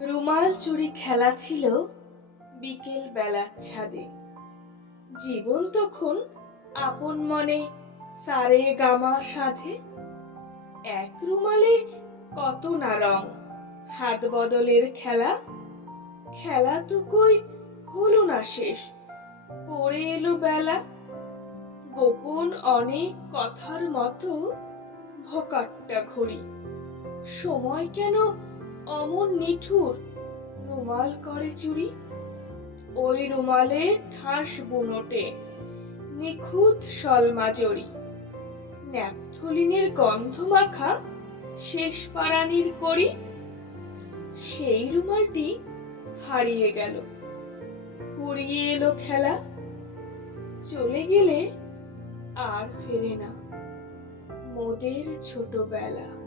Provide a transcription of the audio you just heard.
রুমাল চুরি খেলা ছিল বিকেল বেলার ছাদে। জীবন তখন আপন মনে সারে গামা সাধে। এক রুমালে কত না রং, হাত বদলের খেলা। খেলা তো কই হলো না শেষ, পড়ে এলো বেলা। গোপন অনেক কথার মতো ভকাট্টা ঘড়ি। সময় কেন অমন নিঠুর, রুমাল করে চুরি। ওই রুমালে ঠাস বুনোটে নিখুঁত শলমাজরি। ন্যাপথলিনের গন্ধ মাখা শেষ পারানির করি। সেই রুমালটি হারিয়ে গেল, ফুরিয়ে এলো খেলা। চলে গেলে আর ফেরে না মোদের ছোটবেলা।